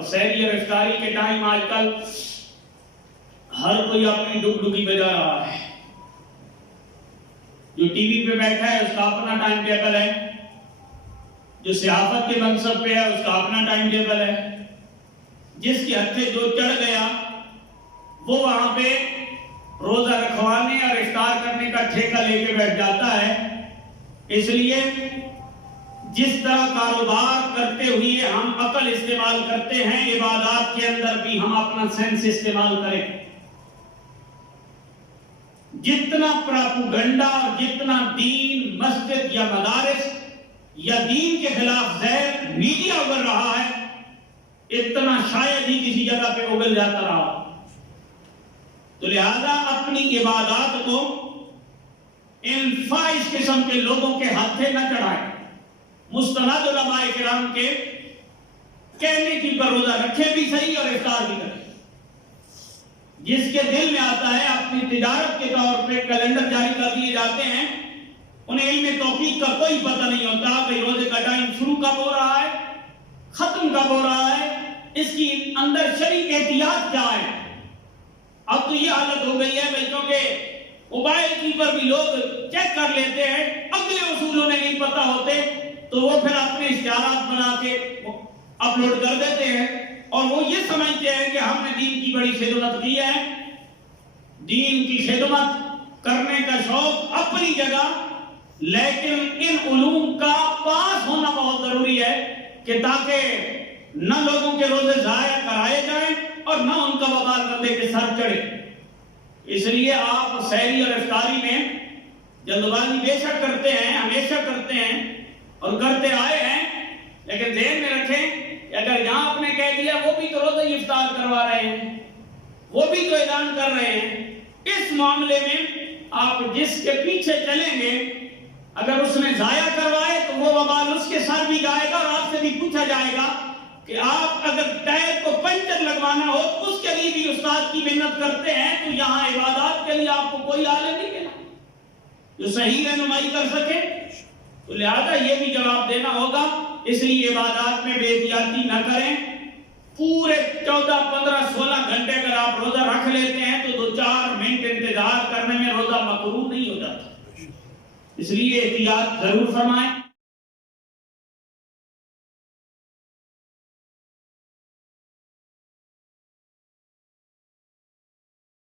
اور سحری اور افطاری کے ٹائم آج کل ہر کوئی اپنی ڈگڈگی بجا رہا ہے. جو ٹی وی پہ بیٹھا ہے اس کا اپنا ٹائم ٹیبل ہے، جو صحافت کے منصب پہ ہے اس کا اپنا ٹائم ٹیبل ہے. جس کے ہتھے جو چڑھ گیا وہ وہاں پہ روزہ رکھوانے اور افطار کرنے کا ٹھیکہ لے کے بیٹھ جاتا ہے. اس لیے جس طرح کاروبار کرتے ہوئے ہم عقل استعمال کرتے ہیں، عبادات کے اندر بھی ہم اپنا سینس استعمال کریں. جتنا پراپوگنڈا اور جتنا دین، مسجد یا مدارس یا دین کے خلاف زہر میڈیا اگل رہا ہے، اتنا شاید ہی کسی جگہ پہ اگل جاتا رہا. تو لہذا اپنی عبادات کو ان فاحش قسم کے لوگوں کے ہاتھے نہ چڑھائیں. مستند علماء کرام کے کہنے کی پر روزہ رکھے بھی صحیح اور افطار بھی کرے. جس کے دل میں آتا ہے اپنی تجارت کے طور پہ کیلنڈر جاری کر دیے جاتے ہیں، انہیں علم توقیت کا کوئی پتہ نہیں ہوتا کہ روزے کا ٹائم شروع کب ہو رہا ہے، ختم کب ہو رہا ہے، اس کی اندر شرعی احتیاط کیا ہے. اب تو یہ حالت ہو گئی ہے بھائی، کیونکہ موبائل کی پر بھی لوگ چیک کر لیتے ہیں، اگلے اصول انہیں نہیں پتہ ہوتے تو وہ پھر اپنے اشتہارات بنا کے اپلوڈ کر دیتے ہیں اور وہ یہ سمجھتے ہیں کہ ہم نے دین کی بڑی خدمت کی ہے. دین کی خدمت کرنے کا شوق اپنی جگہ، لیکن ان علوم کا پاس ہونا بہت ضروری ہے کہ تاکہ نہ لوگوں کے روزے ضائع کرائے جائیں اور نہ ان کا وبال بندے کے سر چڑھے. اس لیے آپ سحری اور افطاری میں جلد بازی بے شک کرتے ہیں، ہمیشہ کرتے ہیں اور کرتے آئے ہیں، لیکن ذہن میں رکھیں کہ اگر یہاں آپ نے کہہ دیا وہ بھی تو روزہ افطار کروا رہے ہیں، وہ بھی تو اعلان کر رہے ہیں، اس معاملے میں آپ جس کے پیچھے چلیں گے اگر اس نے ضائع کروائے تو وہ وبال اس کے سر بھی جائے گا اور آپ سے بھی پوچھا جائے گا کہ آپ اگر ٹائر کو پنچر لگوانا ہو تو اس کے لیے بھی استاد کی محنت کرتے ہیں، تو یہاں عبادات کے لیے آپ کو کوئی عالم نہیں ملا جو صحیح رہنمائی کر سکے. تو لہذا یہ بھی جواب دینا ہوگا. اس لیے عبادات میں بے احتیاطی نہ کریں. پورے 14، 15، 16 گھنٹے اگر آپ روزہ رکھ لیتے ہیں تو 2-4 منٹ انتظار کرنے میں روزہ مکروہ نہیں ہو جاتا. اس لیے احتیاط ضرور فرمائیں.